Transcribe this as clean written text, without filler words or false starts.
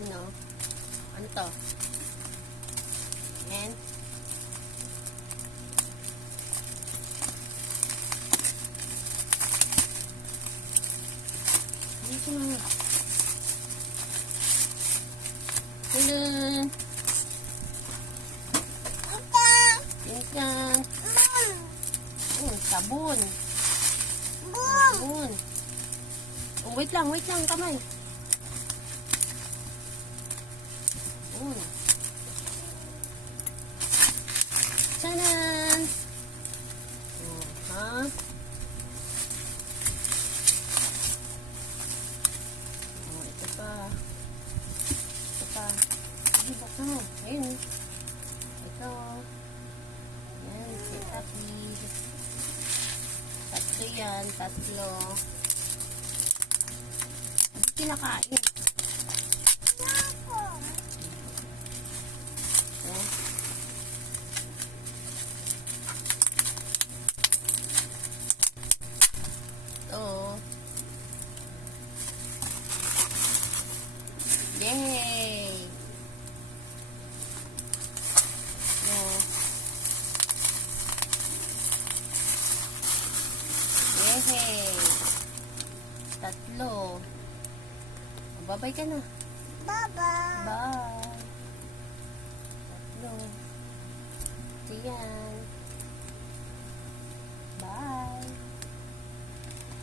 Ayan, no? Ano to? Ayan. Dito na. Hello. Pinsan. Sabon. Sabon. Oh, wait lang, kamay. Tanan! Oh, ha? Oh, ito pa. Ito pa. Sige, buksan mo. Ayun. Ito. Ayan, setapid. Tatlo yan, tatlo. Hindi kinakain. Oh. Yay! Oh. Yay! Tatlo. Bye-bye ka na. Bye-bye. Bye. Tatlo. Ito yan. Bye.